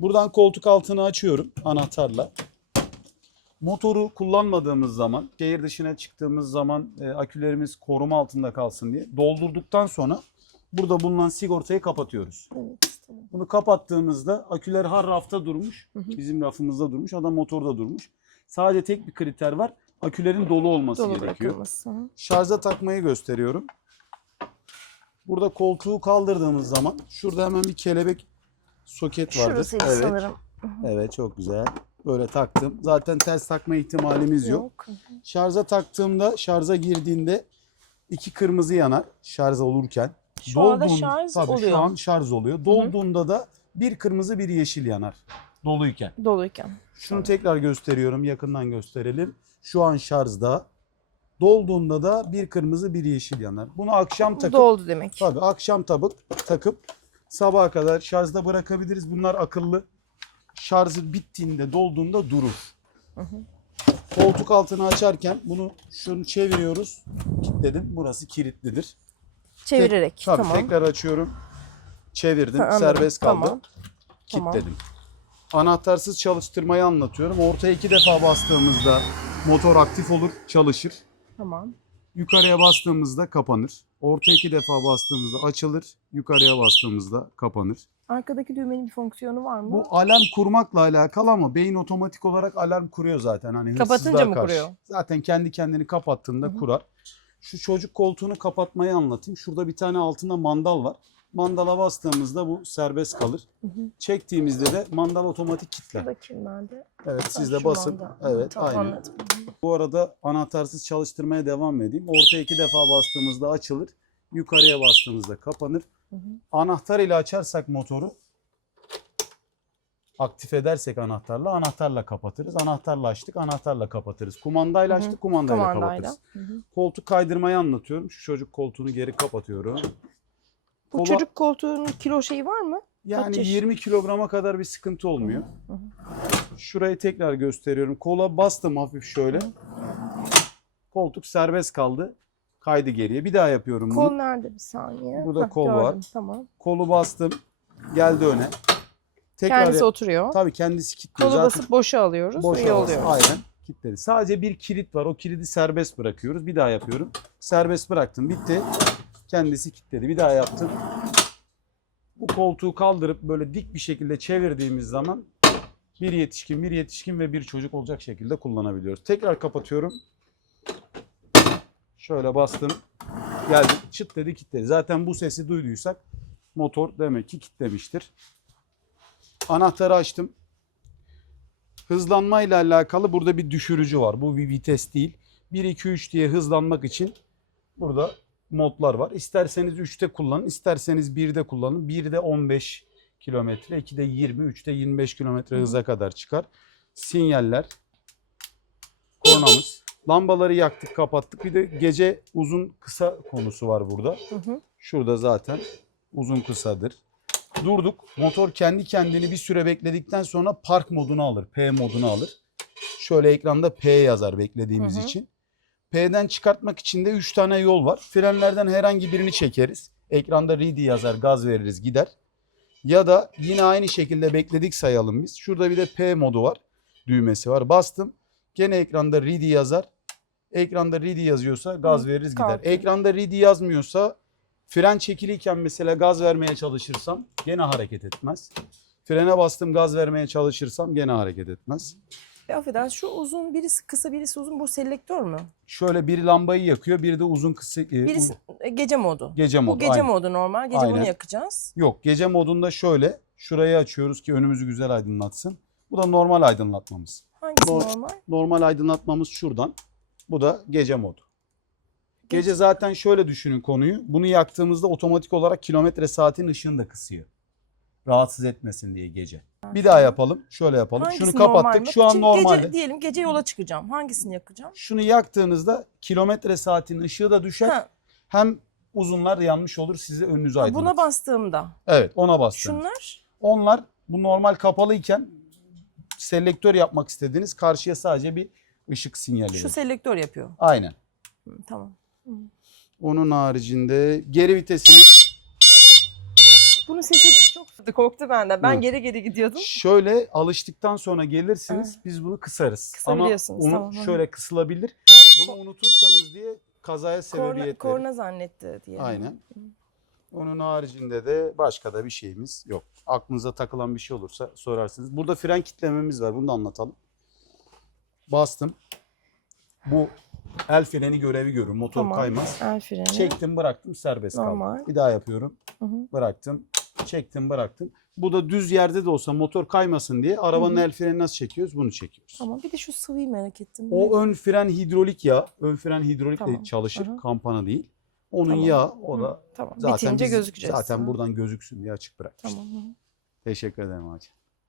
Buradan koltuk altını açıyorum anahtarla. Motoru kullanmadığımız zaman, şehir dışına çıktığımız zaman e, akülerimiz koruma altında kalsın diye doldurduktan sonra burada bulunan sigortayı kapatıyoruz. Evet. Bunu kapattığımızda aküler har rafta durmuş. Hı hı. Bizim rafımızda durmuş. Adam motorda durmuş. Sadece tek bir kriter var. Akülerin dolu olması Dolu gerekiyor. bırakılması. Şarja takmayı gösteriyorum. Burada koltuğu kaldırdığımız zaman şurada hemen bir kelebek soket vardır. Şurasıydı evet. sanırım. Evet çok güzel. Böyle taktım. Zaten ters takma ihtimalimiz yok. Yok. Şarja taktığımda şarja girdiğinde iki kırmızı yanar şarj olurken. Şu anda Dolduğun- şarj tabii oluyor. Şu an şarj oluyor. Dolduğunda da bir kırmızı bir yeşil yanar. Doluyken. Doluyken. Şunu tekrar gösteriyorum. Yakından gösterelim. Şu an şarjda. Dolduğunda da bir kırmızı bir yeşil yanar. Bunu akşam takıp doldu demek. tabii akşam tabık takıp sabaha kadar şarjda bırakabiliriz. Bunlar akıllı. Şarjı bittiğinde dolduğunda durur. Hı hı. Koltuk altını açarken bunu şunu çeviriyoruz. Kilitledim. Burası kilitlidir. Çevirerek. Tabii tamam. tekrar açıyorum. Çevirdim. Ha. Serbest kaldı. Tamam. Tamam. Kilitledim. Anahtarsız çalıştırmayı anlatıyorum. Ortaya iki defa bastığımızda motor aktif olur, çalışır. Tamam. Yukarıya bastığımızda kapanır. Ortaya iki defa bastığımızda açılır. Yukarıya bastığımızda kapanır. Arkadaki düğmenin bir fonksiyonu var mı? Bu alarm kurmakla alakalı ama beyin otomatik olarak alarm kuruyor zaten. Hani Kapatınca mı karşı. kuruyor? Zaten kendi kendini kapattığında Hı hı. kurar. Şu çocuk koltuğunu kapatmayı anlatayım. Şurada bir tane altında mandal var. Mandala bastığımızda bu serbest kalır. Hı hı. Çektiğimizde de mandal otomatik kilitler. Bakayım nerede? Evet Ha, siz de basın. anda. Evet Tamam, aynen. anladım. Bu arada anahtarsız çalıştırmaya devam edeyim. Ortaya iki defa bastığımızda açılır. Yukarıya bastığımızda kapanır. Hı hı. Anahtar ile açarsak motoru aktif edersek anahtarla anahtarla kapatırız. Anahtarla açtık anahtarla kapatırız. Kumandayla açtık kumandayla, Kumandayla. kapatırız. Hı hı. Koltuk kaydırmayı anlatıyorum. Şu çocuk koltuğunu geri kapatıyorum. Bu Kola- çocuk koltuğunun kilo şeyi var mı? Yani yaş? 20 kilograma kadar bir sıkıntı olmuyor. Hı hı. Şurayı tekrar gösteriyorum. Kola bastım hafif şöyle. Koltuk serbest kaldı. Kaydı geriye. Bir daha yapıyorum bunu. Kol nerede bir saniye? Burada Hah, kol var. gördüm, Tamam. Kolu bastım. Geldi öne. Tekrar Kendisi oturuyor. Tabii kendisi kilitliyor. Kolu Zaten basıp boşa alıyoruz. boş iyi havası. oluyor. Aynen kilitledi. Sadece bir kilit var. O kilidi serbest bırakıyoruz. Bir daha yapıyorum. Serbest bıraktım. Bitti. Kendisi kilitledi. Bir daha yaptım. Bu koltuğu kaldırıp böyle dik bir şekilde çevirdiğimiz zaman bir yetişkin, bir yetişkin ve bir çocuk olacak şekilde kullanabiliyoruz. Tekrar kapatıyorum. Şöyle bastım. Geldi. Çıt dedi kilitledi. Zaten bu sesi duyduysak motor demek ki kilitlemiştir. Anahtarı açtım. Hızlanma ile alakalı burada bir düşürücü var. Bu bir vites değil. 1 2 3 diye hızlanmak için burada modlar var. İsterseniz 3'te kullanın, isterseniz 1'de kullanın. 1'de 15 kilometre, 2'de 20, 3'te 25 kilometre hıza kadar çıkar. Sinyaller, kornamız. Lambaları yaktık, kapattık. Bir de gece uzun kısa konusu var burada. Hı hı. Şurada zaten uzun kısadır. Durduk. Motor kendi kendini bir süre bekledikten sonra park modunu alır. P modunu alır. Şöyle ekranda P yazar beklediğimiz Hı hı. için. P'den çıkartmak için de 3 tane yol var. Frenlerden herhangi birini çekeriz. Ekranda ready yazar, gaz veririz, gider. Ya da yine aynı şekilde bekledik sayalım biz. Şurada bir de P modu var. Düğmesi var. Bastım. Gene ekranda ready yazar. Ekranda ready yazıyorsa gaz Hı, veririz gider. kalkıyor. Ekranda ready yazmıyorsa fren çekiliyken mesela gaz vermeye çalışırsam gene hareket etmez. Frene bastım gaz vermeye çalışırsam gene hareket etmez. Bir affedersin şu uzun birisi kısa birisi uzun bu selektör mü? Şöyle bir lambayı yakıyor, bir de uzun kısa e, Birisi e, gece modu. gece modu. Bu gece aynen. modu normal. Gece Aynen. bunu yakacağız. Yok, gece modunda şöyle şurayı açıyoruz ki önümüzü güzel aydınlatsın. Bu da normal aydınlatmamız. Hangisi Nor- normal? Normal aydınlatmamız şuradan. Bu da gece modu. Gece Gece. zaten şöyle düşünün konuyu. Bunu yaktığımızda otomatik olarak kilometre saatin ışığını da kısıyor. Rahatsız etmesin diye gece. Bir daha yapalım. Şöyle yapalım. Hangisi Şunu kapattık. Şu an Şimdi normalde. Gece, diyelim gece yola çıkacağım. Hangisini yakacağım? Şunu yaktığınızda kilometre saatin ışığı da düşer. Ha, Hem uzunlar yanmış olur size önünüzü ha, aydınlatır. buna bastığımda. Evet ona bastınız. Şunlar Onlar bu normal kapalıyken selektör yapmak istediğiniz karşıya sadece bir ışık sinyali şu selektör yapıyor. Aynen. Hı, tamam. Onun haricinde geri vitesimiz Bunun sesi çok korktu benden. Ben Hı. geri geri gidiyordum. Şöyle alıştıktan sonra gelirsiniz biz bunu kısarız. Ama Kısabiliyorsunuz, onu tamam, şöyle kısılabilir. Bunu unutursanız diye kazaya Korna, sebebiyet verir. korna zannetti diye. Aynen. Onun haricinde de başka da bir şeyimiz yok. Aklınıza takılan bir şey olursa sorarsınız. Burada fren kitlememiz var. Bunu da anlatalım. Bastım. Bu el freni görevi görür. Motor Tamam. kaymaz. El freni. Çektim bıraktım serbest Normal. kaldı. Bir daha yapıyorum. Hı hı. Bıraktım. Çektim bıraktım. Bu da düz yerde de olsa motor kaymasın diye arabanın Hı hı. el freni nasıl çekiyoruz? Bunu çekiyoruz. Tamam bir de şu sıvıyı merak ettim. O ön fren hidrolik yağ. Ön fren hidrolikle Tamam. çalışır. Hı hı. Kampana değil. Onun Tamam. yağı o Hı, da Tamam. zaten Bitince biz- gözükeceğiz. Zaten Hı. buradan gözüksün diye açık bırakmıştım. Tamam. hı. Teşekkür ederim hacı.